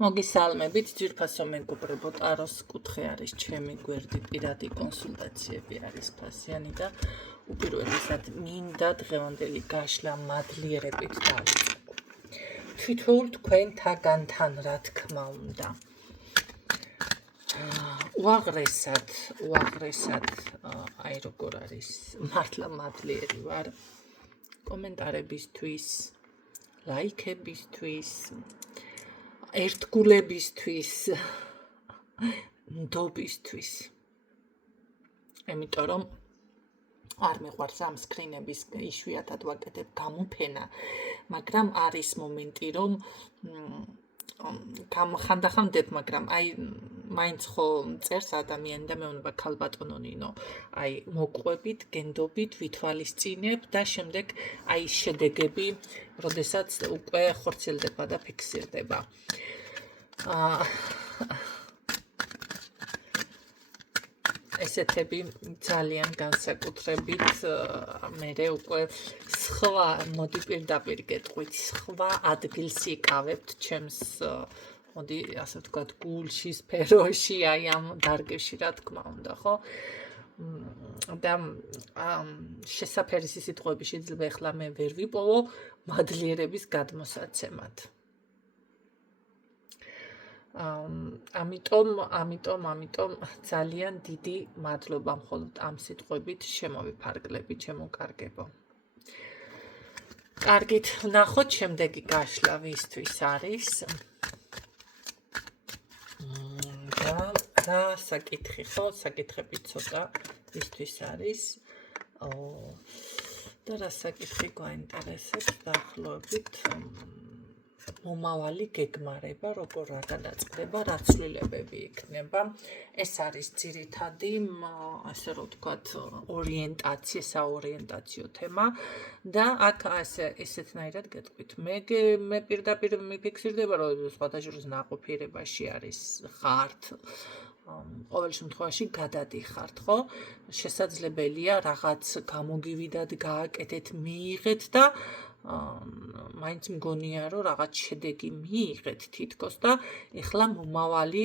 მოგისალმებით, ძვირფასო მეგობრებო, ტაროს კუთხე არის ჩემი გვერდი, პირადი კონსულტაციები არის ფასიანი და უპირველესად მინდა დღევანდელი გაშლა მადლიერებით დავიწყო. თითოეულ თქვენთაგანთან, რა თქმა უნდა. უაღრესად, აი როგორ არის, მართლა მადლიერი ვარ კომენტარებისთვის, ლაიქებისთვის, ერთგულებისთვის, ნდობისთვის. იმიტომ რომ არ მიყვარს ამ სკრინების იშვიათად ვაკეთებ გამოფენა, მაგრამ არის მომენტი, რომ ხანდახან ვდებ, მაგრამ აი მაინც ხო წერს ადამიანი და მეუბნება ქალბატონო ნინო, აი მოყვებით, გენდობით, ვითვალისწინებ და შემდეგ აი შედეგები, როდესაც უკვე ხორციელდება და ფიქსირდება. ესეთები ძალიან განსაკუთრებით მერე უკვე სხვა მოდი პირდაპირ გეტყვით, სხვა ადგილს იკავებთ ჩემს მოდი ასე ვთქვათ გულში, სფეროში, აი ამ დარგებში რა თქმა უნდა, ხო? და შესაფერისი სიტყვები შეიძლება ახლა მე ვერ ვიპოვო მადლიერების გადმოსაცემად. ამიტომ ძალიან დიდი მადლობა მხოლოდ ამ სიტყვებით შემოვიფარგლები, ჩემო კარგებო. კარგით, ვნახოთ შემდეგი გაშლა ვისთვის არის. და საკითხი ხო, საკითხები ცოტა ვისთვის არის. და რა საკითხი გვაინტერესებს დაახლოებით მომავალი გეგმარება, როგორ რა გადაწყდება, რა ცვლილებები იქნება. ეს არის ძირითადი, ასე რომ ვთქვათ, საორიენტაციო თემა და აქ ესეთნაირად გეტყვით. მე პირდაპირ მიფიქსირდება, რომ სხვადასხვა ნაყოფიერებაში არის ხართ. ყოველ შემთხვევაში გადადიხართ, ხო? შესაძლებელია რაღაც გამოგივიდათ, გააკეთეთ, მიიღეთ და მაინც მგონია, რომ რაღაც შედეგი მიიღეთ თითქოს და ეხლა მომავალი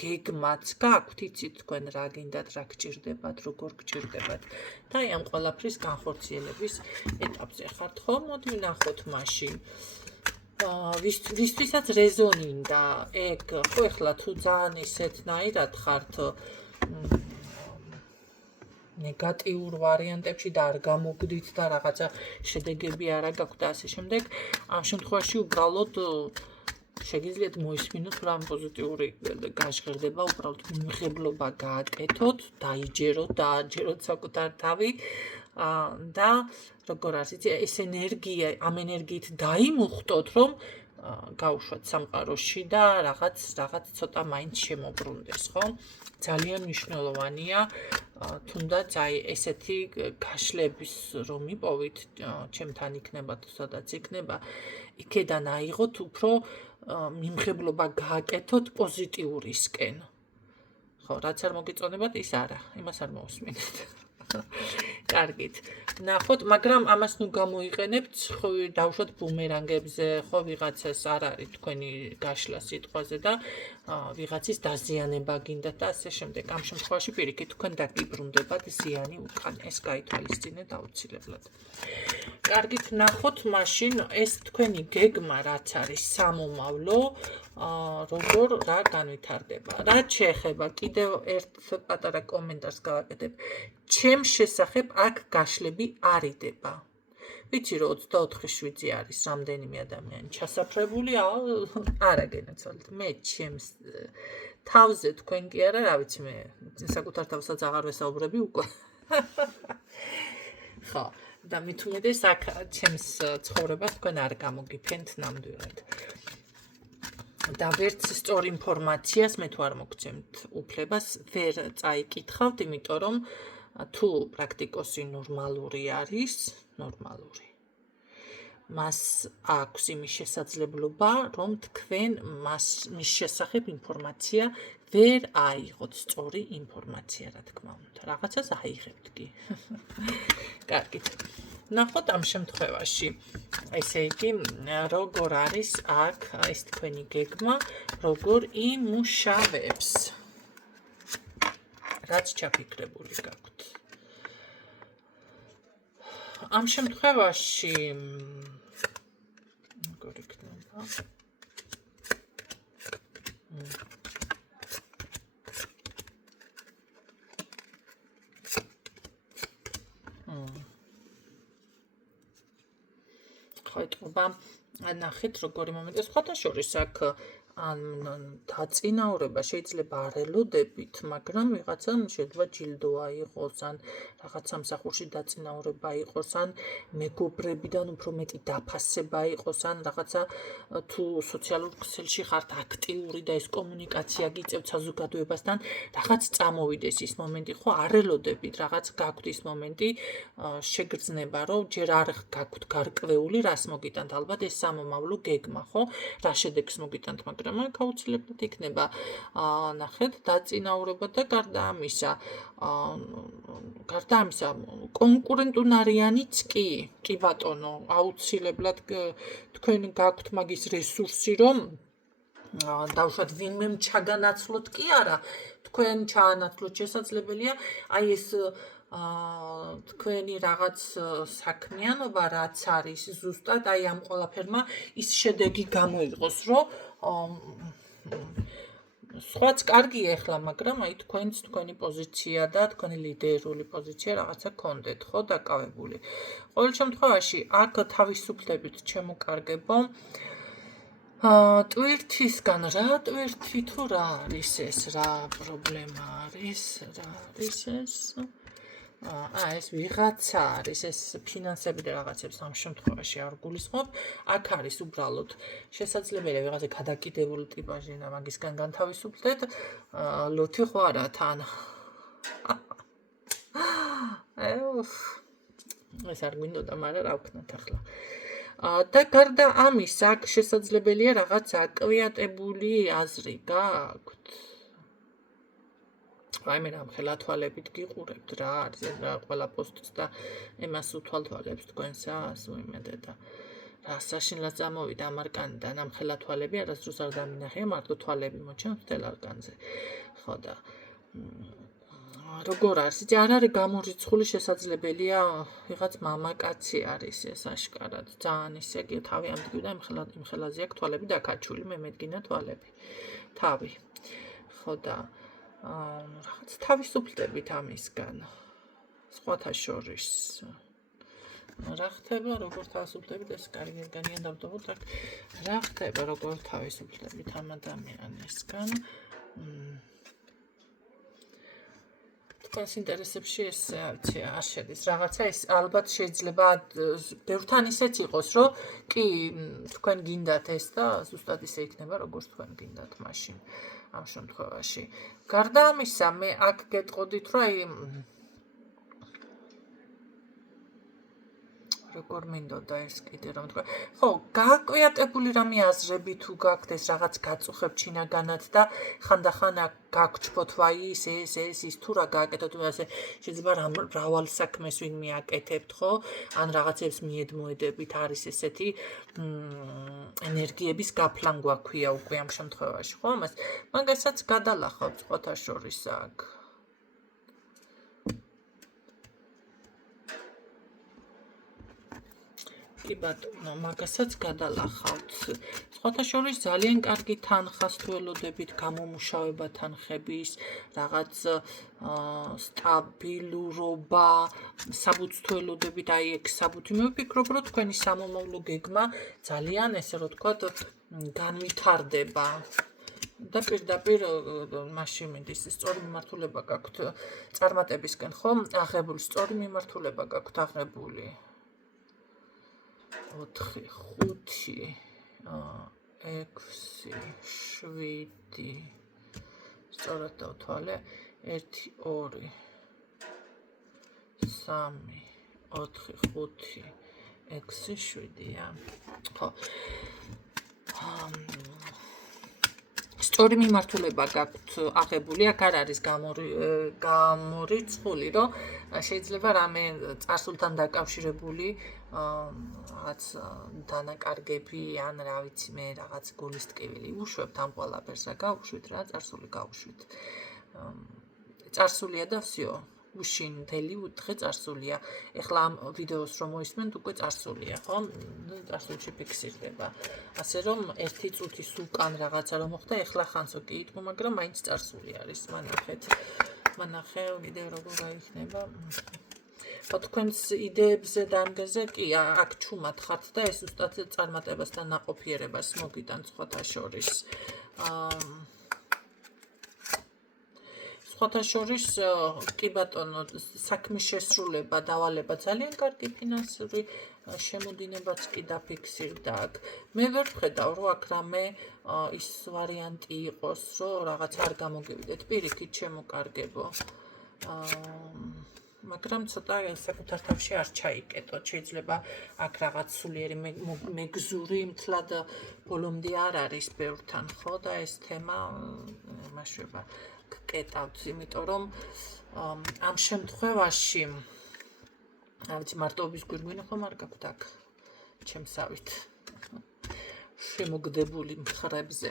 გეგმაც გაქვთ, იცით თქვენ რა გინდათ, რა გჭირდებათ, როგორ გჭირდებათ და აი ამ ყველაფრის განხორციელების ეტაპზე ხართ, ხო? მოდი ვნახოთ მაშინ. ვისთვისაც რეზონინდა, ეგ ხო ეხლა თუ ძალიან ისეთნაირად ხართ ნეგატიურ ვარიანტებში და არ გამოგდით და რაღაცა შედეგები არ გაქვთ და ასე შემდეგ, ამ შემთხვევაში უბრალოდ შეგიძლიათ მოისმინოთ რამ პოზიტიური გაჟღერდება, უბრალოდ მიმღებლობა გააკეთოთ, დაიჯეროთ, დააჯეროთ საკუთარ თავი და როგორ არის, იცი, ეს ენერგია, ამ ენერგიით დაიმუხტოთ, რომ გაუშვათ სამყაროში და რაღაც ცოტა მაინც შემოbrunდეს, ხო? ძალიან მნიშვნელოვანია, თუნდაც აი ესეთი გაშლების რომ იპოვით, ჩემთან იქნება თუ სადაც იქნება, იქედან აიღოთ უფრო მიმღებლობა გააკეთოთ პოზიტიურისკენ. ხო, რაც არ მოგეწონებათ, ის არა, იმას არ მოусმინეთ. კარგით. ნახოთ, მაგრამ ამას ნუ გამოიყენებთ, ხო, დავუშვათ ბუმერანგებზე, ხო, ვიღაცას არ არის თქვენი გაშლა სიტყვაზე და ვიღაცის დაზიანება გინდათ და ასე შემდეგ. ამ შემთხვევაში პირიქით თქვენ დაგიბრუნდებათ ზიანი უკან, ეს გაითვალისწინეთ აუცილებლად. კარგით, ნახოთ მაშინ ეს თქვენი გეგმა რაც არის სამომავლო, როგორ რა განვითარდება. რაც შეეხება კიდევ ერთ პატარა კომენტარს გავაკეთებ. ჩემს შესახებ აქ გაშლები არ იდება. ვიცი რომ 24/7 არის რამდენიმე ადამიანი ჩასაფრებული, არა გენაცვალეთ. მე ჩემს თავზე თქვენ კი არა, რა ვიცი მე საკუთარ თავსაც აღარ ვესაუბრები უკვე. ხო, და მით უმეტეს აქ ჩემს ცხოვრებას თქვენ არ გამოგიფენთ ნამდვილად. და ვერც სწორ ინფორმაციას მე თუ არ მოგცემთ უფლებას ვერ წაიკითხავთ, იმიტომ რომ თუ პრაქტიკოსი ნორმალური არის, მას აქვს იმის შესაძლებლობა, რომ თქვენ მის შესახებ ინფორმაცია ვერ აიღოთ, სწორი ინფორმაცია, რა თქმა უნდა. რაღაცას აიღებთ კი. კარგით. ნახოთ ამ შემთხვევაში ესე იგი როგორ არის აქ ეს თქვენი გეგმა როგორ იმუშავებს რაც ჩაფიქრებული გაქვთ ამ შემთხვევაში როგორ იქნება ხოიტყობა ნახეთ როგორი მომენტია სხვათა შორის აქ დაწინაურება შეიძლება არ ელოდებით, მაგრამ ვიღაცამ შეიძლება ჯილდოა იყოს, ან რაღაც სამსახურში დაწინაურება იყოს, ან მეგობრებიდან უფრო მეტი დაფასება იყოს, ან რაღაცა თუ სოციალურ ქსელში ხართ აქტიური და ეს კომუნიკაცია გიწევთ საზოგადოებასთან, რაღაც წამოვიდეს ის მომენტი, ხო, არ ელოდებით, რაღაც გაქვთ ის მომენტი, შეგრძნება, რომ ჯერ არ გაქვთ გარკვეული, რას მოგიტანთ, ალბათ ეს სამომავლო გეგმა, ხო? რა შედეგს მოგიტანთ, მაგრამ აქ აუცილებლად იქნება ნახეთ დაწინაურება და გარდა ამისა კონკურენტუნარიანიც კი ბატონო აუცილებლად თქვენ გაქვთ მაგის რესურსი რომ დავუშვათ ვინმემ ჩაგანაცვლოთ კი არა თქვენ ჩაანაცვლოთ შესაძლებელია აი ეს თქვენი რაღაც საქმიანობა რაც არის ზუსტად აი ამ ყველაფერმა ის შედეგი გამოიღოს რომ სხვაც კარგია ახლა მაგრამ აი თქვენი პოზიცია და თქვენი ლიდერული პოზიცია რაღაცა გქონდეთ ხო დაკავებული ყოველ შემთხვევაში აქ თავისუფლებით ჩემოკარგებო ტვირთისგან რა ტვირთი თუ რა არის ეს რა პრობლემა არის რა არის ეს ეს ვიღაცა არის ეს ფინანსები და რაღაცებს ამ შემთხვევაში არ გულისხმობ აქ არის უბრალოდ შესაძლებელია ვიღაცა გადაკიდებული ტიპაჟი და მაგისგან განთავისუფლდეთ ლოთი ხო არა თან ეს არ გვინდოდა მაგრამ რა ვქნათ ახლა და გარდა ამის აქ შესაძლებელია რაღაც აკვიატებული აზრი გაქვთ აი მე რამხელა თვალებით გიყურებთ რა არის რა ყველა პოსტს და იმას უთვალთვალებს თქვენსას უიმედე და რა საშინლად წამოვიდა ამარკანიდან ამხელა თვალები არასდროს არ დამინახია მარტო თვალები მოჩანს მთელ არკანზე ხო და როგორ არის იცი არ არის გამორიცხული შესაძლებელია ვიღაც მამაკაცი არის ეს აშკარად ძალიან ისე კი თავი ამდგივდა იმ ხელაზე აქვს თვალები დაკაჩული მე მედგინა თვალები თავი ხო და რაღაც თავისუფლდებით ამისგან სხვათა შორის რა ხდება როგორ თავისუფლდებით ეს კარგი განიან დავდობოთ აქ რა ხდება როგორ თავისუფლდებით ამ ადამიანისგან თქვენს ინტერესებში ეს არცი არ შედის რაღაცა ეს ალბათ შეიძლება ბევრთან ისეც იყოს რომ კი თქვენ გინდათ ეს და ზუსტად ისე იქნება როგორც თქვენ გინდათ მაშინ ამ შემთხვევაში გარდა ამისა მე აქ გეტყოდით რომ აი როგორ მინდოდა ეს კიდე რომ თქვა ხო გააკვიატებული რამე აზრები თუ გაქვთ ეს რაღაც გაწუხებ ჩინაგანად და ხანდახან გაგჩვოთ ვაი ეს თუ რა გააკეთოთ ასე შეიძლება მრავალ საქმეს ვინ მიაკეთებთ ხო ან რაღაცებს მიედმოედებით არის ესეთი ენერგიების გაფლან გვაქვია უკვე ამ შემთხვევაში ხო მაგასაც გადალახავთ სხვათა შორის აქ კი ბატონო, მაგასაც გადალახავთ. სხვათა შორის ძალიან კარგი თანხას თუ ელოდებით გამომუშავება თანხების, რაღაც სტაბილურობა, საბუთს თუ ელოდებით, აი ეგ საბუთი. მე ვფიქრობ, რომ თქვენი სამომავლო გეგმა ძალიან ესე რომ ვთქვათ, განვითარდება. და პირდაპირ მაშინ მინდის სწორი მიმართულება გაქვთ წარმატებისკენ, ხო? აღებული სწორი მიმართულება გაქვთ აღებული. 4 5 6 7 სწორად დავთვალე 1 2 3 4 5 6 7-ია ხო სწორი მიმართულება გაქვთ აღებული, აქ არ არის გამორიცხული, რომ შეიძლება რამე წარსულთან დაკავშირებული რაღაც დანაკარგები ან რა ვიცი მე რაღაც გულის ტკივილი უშვებთ ამ ყველაფერს რა გავუშვით რა წარსული გავუშვით. წარსულია და всё. უშინ მთელი დღე წარსულია. ეხლა ამ ვიდეოს რომ მოისმენთ უკვე წარსულია, ხო? წარსულში ფიქსირდება. ასე რომ ერთი წუთის უკან რაღაცა რომ მოხდა, ეხლა ხანს უკითხო, მაგრამ მაინც წარსული არის. მანახე ვიდეო როგორ გაიქნება. თქვენს იდეებზე დანგეზე კი აქ ჩუმად ხართ და ეს უბრალოდ წარმატებასთან ნაყოფიერებას მოგიტანთ სხვათა შორის. სხვათა შორის კი ბატონო, საქმის შესრულება, დავალება ძალიან კარგი ფინანსური შემოდინებაც კი დაფიქსირდა აქ. მე ვერ ვხედავ, რომ აქ რამე ის ვარიანტი იყოს, რომ რაღაც არ გამოგივიდეთ, პირიქით შემოკარგებო. მაგრამ ცოტა საკუთარ თავში არ ჩაიკეტოთ. შეიძლება აქ რაღაც სულიერი მეგზური მთლად ბოლომდე არ არის ბევრთან, ხო და ეს თემა მაშვება გკეტავთ, იმიტომ რომ ამ შემთხვევაში არ ვიცი მარტოობის გვირგვინი ხომ არ გაქვთ აქ ჩემსავით შემოგდებული მხრებზე.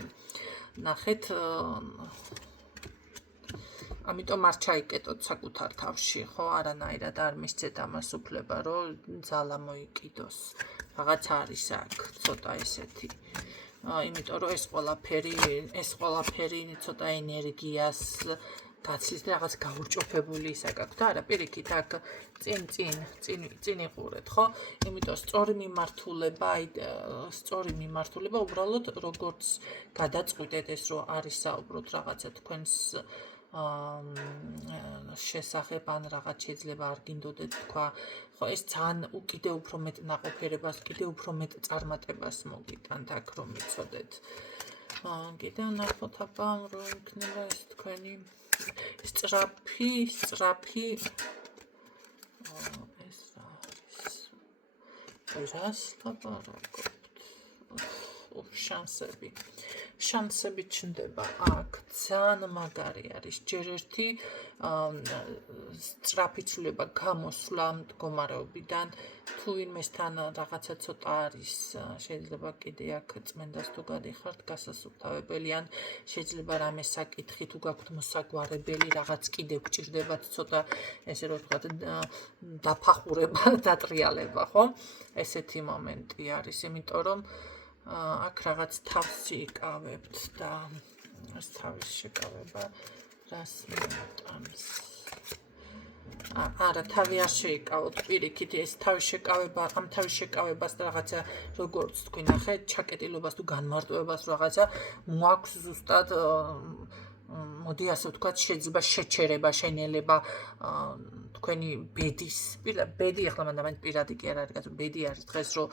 ნახეთ ამიტომ არ ჩაიკეტოთ საკუთარ თავში, ხო, არანაირად არ მისცეთ ამას უფლება, რომ ძალა მოიკიდოს. რაღაც არის აქ ცოტა ესეთი. იმიტომ რომ ეს ყველაფერი ცოტა ენერგიას გაცლის და რაღაც გაურჭოფებული ისა გაქვთ. არა, პირიქით აქ წინ იყურეთ, ხო? იმიტომ სწორი მიმართულება უბრალოდ როგორც გადაწყვიტეთ ეს რომ არის საუბრობთ რაღაცა თქვენს შესახებ ან რაღაც შეიძლება არ გინდოდეთ თქვა, ხო ეს ძალიან კიდევ უფრო მეტ ნაყოფიერებას, კიდევ უფრო მეტ წარმატებას მოგიტანთ აქ რომ იცოდეთ. კიდევ ნახოთ აბა რომ იქნება ეს თქვენი სწრაფი ეს რა არის? რას ლაპარაკობთ? შანსები ჩნდება აქ ძალიან მაგარი არის. ჯერ ერთი სწრაფი ცვლილება გამოსვლა მდგომარეობიდან თუ ვინმესთან რაღაცა ცოტა არის, შეიძლება კიდე აქ წმენდას თუ გადიხართ გასასუფთავებელი ან შეიძლება რამე საკითხი თუ გაქვთ მოსაგვარებელი, რაღაც კიდე გჭირდებათ ცოტა ესე რომ ვთქვათ დაფახურება, დატრიალება, ხო? ესეთი მომენტი არის, იმიტომ რომ აქ რაღაც თავსი იკავებთ და ეს თავის შეკავება რას მეტანს? არა, თავი არ შეიკავოთ, პირიქით ეს თავის შეკავება, ამ თავის შეკავებას და რაღაცა როგორც თქვი ნახეთ, ჩაკეტილობას თუ განმარტოებას რაღაცა მაქვს ზუსტად მოდი ასე ვთქვათ, შეიძლება შეჩერება, შენელება თქვენი ბედი ახლა მანდ პირადი კი არ არის, ბედი არის დღეს რომ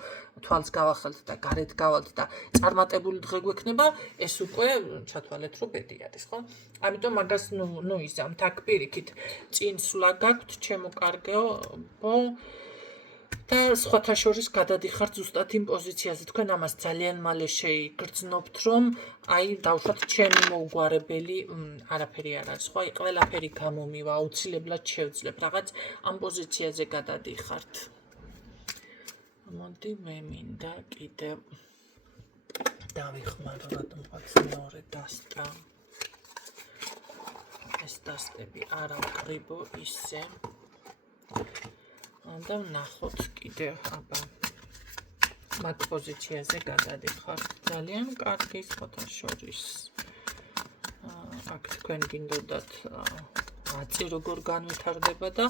თვალს გავახელთ და გარეთ გავალთ და წარმატებული დღე გვექნება, ეს უკვე ჩათვალეთ რომ ბედი არის, ხო? ამიტომ მაგას ნუ იზამთ აქ პირიქით წინ სვლა გაქვთ, ჩემო კარგეო და სხვათა შორის გადადიხართ ზუსტად იმ პოზიციაზე. თქვენ ამას ძალიან მალე შეიგრძნობთ, რომ აი დავუშვათ ჩემი მოუგვარებელი არაფერი არ არის, ხო? აი ყველაფერი გამომივა, აუცილებლად შევძლებ რაღაც ამ პოზიციაზე გადადიხართ. მოდი მე მინდა კიდევ დავიხმარო რატომღაც მეორე დასტა. ეს დასტები არ ავკრიბო ისე. და ვნახოთ კიდევ აბა მაგ პოზიციაზე გადადიხართ. ძალიან კარგი სხვათა შორის. აქ თქვენ გინდოდათ აწი როგორ განვითარდება და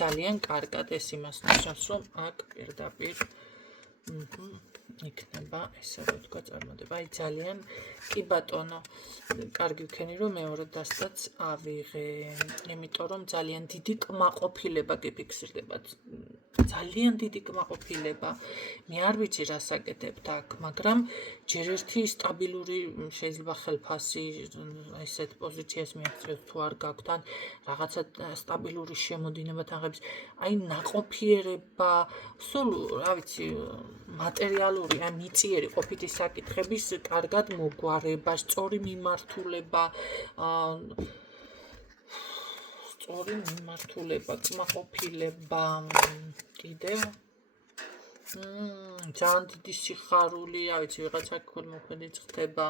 ძალიან კარგად ეს იმას ნიშნავს, რომ აქ პირდაპირ იქნება ესე რომ თქვა წარმატება. აი ძალიან კი ბატონო, კარგი ვქენი რომ მეორე დასტაც ავიღე, იმიტომ რომ ძალიან დიდი კმაყოფილება გიფიქსირდება. ძალიან დიდი კმაყოფილება. მე არ ვიცი რა საკეთებთ აქ, მაგრამ ჯერ ერთი სტაბილური შეიძლება ხელფასი ესეთ პოზიციას მიაღწევთ თუ არ გაქვთ ან რაღაცა სტაბილური შემოდინება თანხების, აი ნაყოფიერება, სულ რა ვიცი, მატერიალური ან მიწიერი ყოფითი საკითხების კარგად მოგვარება, სწორი მიმართულება, კმაყოფილება, კიდევ ძალიან დიდი სიხარული, რა ვიცი, ვიღაცა მოქმედიც ხდება,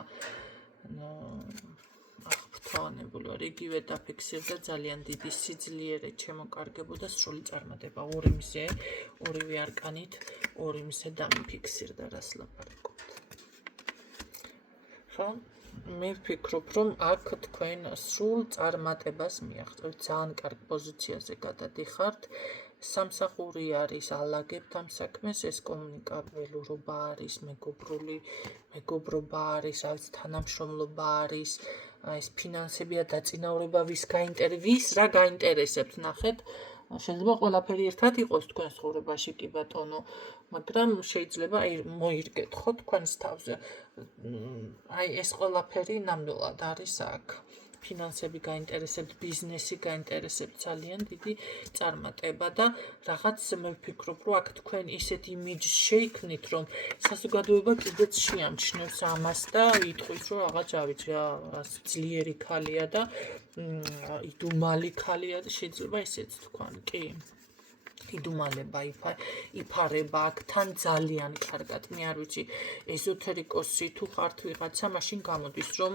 აღფრთოვანებული ვარ, იგივე დაფიქსირდა ძალიან დიდი სიძლიერე შემოკარგებოდა სრული წარმატება, ორი მზე, ორივე არკანით, ორი მზე დამიფიქსირდა, რას ლაპარაკობთ. ხო? მე ვფიქრობ, რომ აქ თქვენ სრულ წარმატებას მიაღწევთ, ძალიან კარგ პოზიციაზე გადადიხართ. სამსახური არის, ალაგებთ ამ საქმეს, ეს კომუნიკაბელურობა არის, მეგობრობა არის, რაღაც თანამშრომლობა არის, ეს ფინანსებია დაწინაურება, ვის რა გაინტერესებთ, ნახეთ. შეიძლება ყველაფერი ერთად იყოს თქვენს ცხოვრებაში, კი ბატონო, მაგრამ შეიძლება მოირგეთ ხო თქვენს თავზე. აი ეს ყველაფერი ნამდვილად არის აქ. ფინანსები გაინტერესებთ, ბიზნესი გაინტერესებთ, ძალიან დიდი წარმატება და რაღაც მე ვფიქრობ, რომ აქ თქვენ ისეთ იმიჯს შეიქმნით, რომ საზოგადოება კიდეც შეამჩნევს ამას და იტყვის, რომ რაღაც ავიცი რა, ძლიერი ქალია და იდუმალი ქალია და შეიძლება ესეც თქვან, კი. იდუმალება, იფარება აქ თან ძალიან კარგად, მე არ ვიცი, ეზოთერიკოსი თუ ხართ ვიღაცა, მაშინ გამოდის, რომ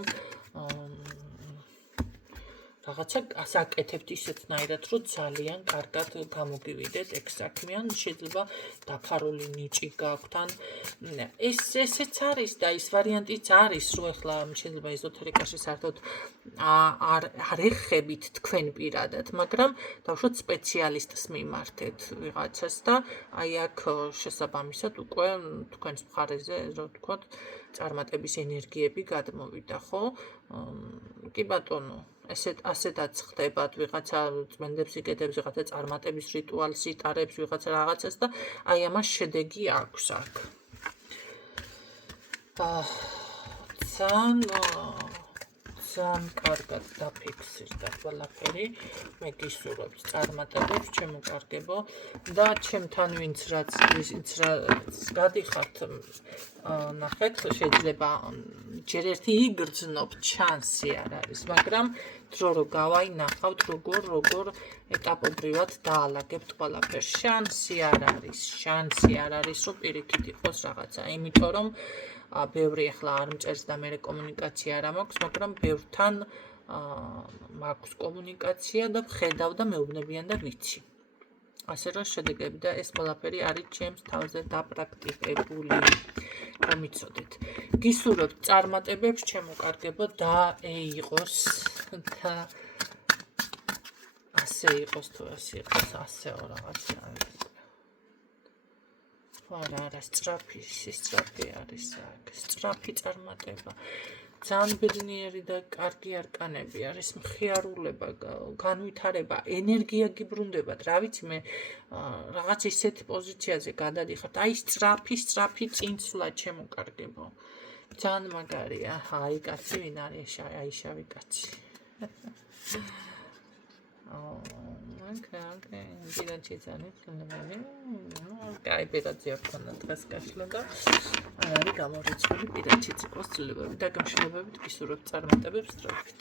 რაღაცა ასაკეთებთ ისეთნაირად, რომ ძალიან კარგად გამოგივიდეთ ეგ საქმე, ან შეიძლება დაფარული ნიჭი გაქვთ, ან ესეც არის და ის ვარიანტიც არის, რომ ახლა შეიძლება ეზოთერიკაში საერთოდ არ ეხებით თქვენ პირადად, მაგრამ დავუშვათ სპეციალისტს მიმართეთ ვიღაცას და აი აქ შესაბამისად უკვე თქვენს მხარეზე, რო ვთქვათ, წარმატების ენერგიები გადმოვიდა, ხო? კი ბატონო, ასეთაც ხდებათ, ვიღაცა წმენდებს იკეთებს, ვიღაცა წარმატების რიტუალს იტარებს, ვიღაცა რაღაცას და აი ამას შედეგი აქვს აქ. ძალიან კარგად დაფიქსირდა ყველაფერი, მე გისურვებთ წარმატებებს, ჩემო კარგებო და ჩემთან ვინც რაც გადიხართ, ნახეთ, შეიძლება ჯერ ერთი იგრძნობ, ჩანსი არ არის, მაგრამ დრო რო გავაინახავთ, როგორ ეტაპობრივად დაალაგებთ ყველაფერს. შანსი არ არის, რომ პირიქით იყოს რაღაცა, იმიტომ რომ ბევრი ახლა არ მწერს და მე კომუნიკაცია არ მაქვს, მაგრამ ბევრთან მაქვს კომუნიკაცია და ვხედავ და მეუბნებიან და ვიცი. ასე რომ შედეგები და ეს ყველაფერი არის ჩემს თავზე დაპრაქტიკებული. რომ იცოდეთ. გისურვებთ წარმატებებს, ჩემო კარგებო და იყოს და ასე იყოს თუ ასე იყოს, ასეო რაღაცა არის. არა, სწრაფი არის აქ, სწრაფი წარმატება. ძალიან ბედნიერი და კარგი არკანები არის, მხიარულება, განვითარება, ენერგია გიბრუნდებათ, რა ვიცი მე რაღაც ისეთი პოზიციაზე გადადიხართ, აი სწრაფი წინსვლა ჩემო კარგებო. ძალიან მაგარია, აი კაცი ვინ არის, აი შავი კაცი. Okay, tidak cicane, კაი პირადზე აქვს დღეს გაშლა და არის გამორიცხული პირად ციციკოს ცვლილებები და გამშლებებით გისურვებთ წარმატებებს სწრაფით.